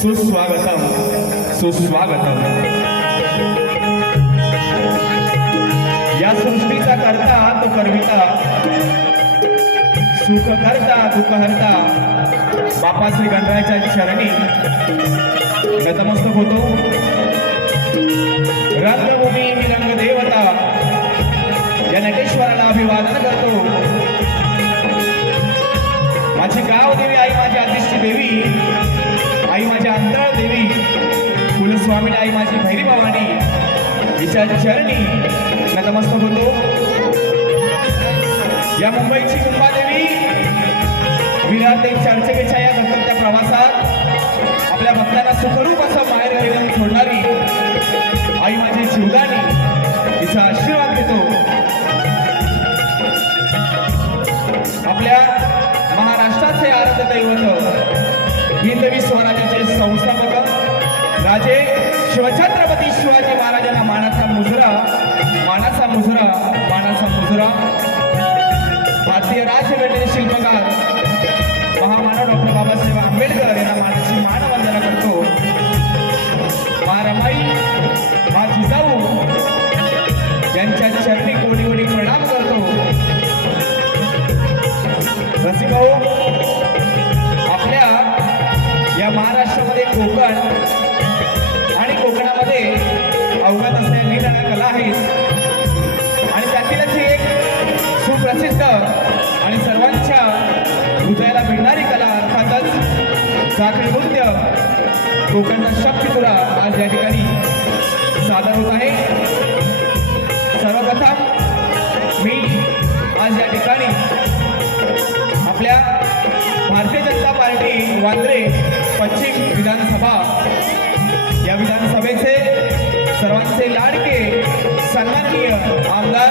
सुस्वागतम सुस्वागतम. या सृष्टीचा करता तो करविता सुख करता दुःख हरता बापा श्री गणरायाच्या शरणी नतमस्तक होतो. रंगभूमी मी रंग देवता या नटेश्वराला अभिवादन करतो. माझी गाव देवी आई माझी आदिष्टी देवी. आई माझी अंतराळ देवी कुलस्वामी आई माझी भैरी भवानी हिच्या चरणी नतमस्तक होतो. या मुंबईची देवी विराट एक चर्चेच्या या भक्तांच्या प्रवासात आपल्या भक्तांना सुखरूप असं बाहेर घरी सोडणारी आई माझी जीवदानी तिचा आशीर्वाद घेतो. आपल्या महाराष्ट्राचे आराध्य दैवत हिंदवी स्वराज्य संस्थापक राजे शिवछत्रपती शिवाजी महाराजांना मानाचा मुजरा महाराष्ट्रामध्ये कोकण आणि कोकणामध्ये अवगत असलेल्या निरनिराळ्या कला आहेत. आणि त्यातीलच ही एक सुप्रसिद्ध आणि सर्वांच्या हृदयाला भिडणारी कला अर्थातच साखळी नृत्य. कोकणचा शक्तीपुरा आज या ठिकाणी सादर होत आहे. सर्वप्रथम मी आज या ठिकाणी आपल्या भारतीय जनता पार्टी वांद्रे पश्चिम विधानसभा. या विधानसभेचे सर्वांचे लाडके सन्माननीय आमदार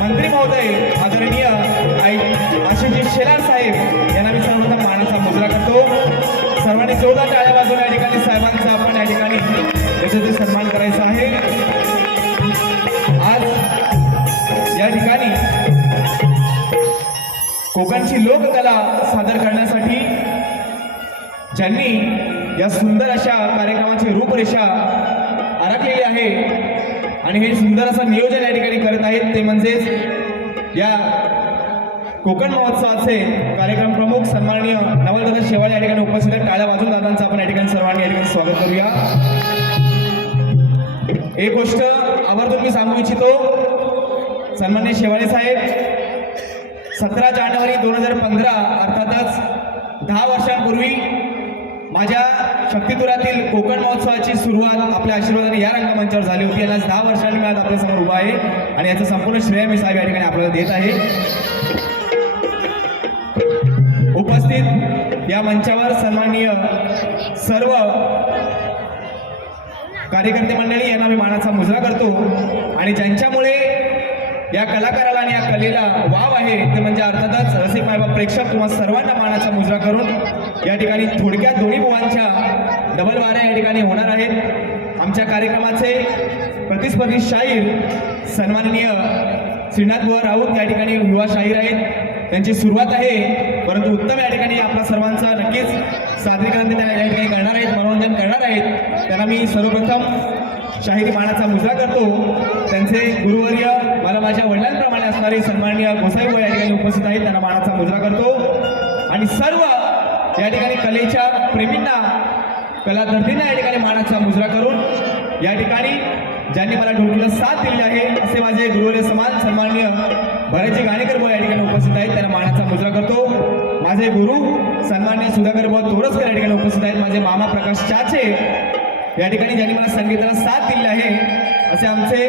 मंत्री महोदय आदरणीय आई आशिषजी शेलार साहेब यांना मी सर्वप्रथम मानाचा मुजरा करतो. सर्वांनी जोरदार टाळ्या वाजवून या ठिकाणी साहेबांचा आपण या ठिकाणी याच्यासाठी सन्मान करायचा आहे. आज या ठिकाणी कोकणची लोककला सादर कर ज्यांनी या सुंदर अशा कार्यक्रमाची रूपरेषा आराखलेली आहे आणि हे सुंदर असं नियोजन या ठिकाणी करत आहेत ते म्हणजेच या कोकण महोत्सवाचे कार्यक्रम प्रमुख सन्माननीय नवलदादा शेवाळे या ठिकाणी उपस्थित आहेत. टाळ्या वाजून दादांचं आपण या ठिकाणी सर्वांनी या ठिकाणी स्वागत करूया. एक गोष्ट आवर्जून मी सांगू इच्छितो सन्मान्य शेवाळे साहेब सतरा जानेवारी दोन हजार पंधरा अर्थातच दहा वर्षांपूर्वी माझ्या शक्तिपुरातील कोकण महोत्सवाची सुरुवात आपल्या आशीर्वादाने या रंगमंचावर झाली होती. आणि आज दहा वर्षांनी मी आज आपल्यासमोर उभा आहे. आणि याचं संपूर्ण श्रेय मी साहेब या ठिकाणी आपल्याला देत आहे. उपस्थित या मंचावर सन्माननीय सर्व कार्यकर्ते मंडळी यांना मी मानाचा मुजरा करतो. आणि ज्यांच्यामुळे या कलाकाराला आणि या कलेला वाव आहे ते म्हणजे अर्थातच रसिक मायबाप प्रेक्षक तुम्हाला सर्वांना मानाचा मुजरा करून या ठिकाणी थोडक्यात दोन्ही बुवांच्या डबल वाऱ्या या ठिकाणी होणार आहेत. आमच्या कार्यक्रमाचे प्रतिस्पर्धी शाहीर सन्माननीय श्रीनाथ बुवा राऊत या ठिकाणी युवा शाहीर आहेत. त्यांची सुरुवात आहे परंतु उत्तम या ठिकाणी आपल्या सर्वांचा नक्कीच सादरीकरण त्या या ठिकाणी करणार आहेत मनोरंजन करणार आहेत. त्यांना मी सर्वप्रथम शाहिरी बाणाचा मुजरा करतो. त्यांचे गुरुवर्य मला माझ्या वडिलांप्रमाणे असणारे सन्माननीय गोसाईबा या ठिकाणी उपस्थित आहेत त्यांना मानाचा मुजरा करतो. आणि सर्व या ठिकाणी कलेच्या प्रेमींना कलाधर्तींना या ठिकाणी मानाचा मुजरा करून या ठिकाणी ज्यांनी मला ढोकीला साथ दिली आहे असे माझे गुरुवर्य समान सन्माननीय भरतजी गाणेकर बुवा या ठिकाणी उपस्थित आहेत. त्यांना मानाचा मुजरा करतो. माझे गुरु सन्मान्य सुधाकर बुवा तोरसकर या ठिकाणी उपस्थित आहेत. माझे मामा प्रकाश चाचे या ठिकाणी ज्यांनी मला संगीताला साथ दिली आहे असे आमचे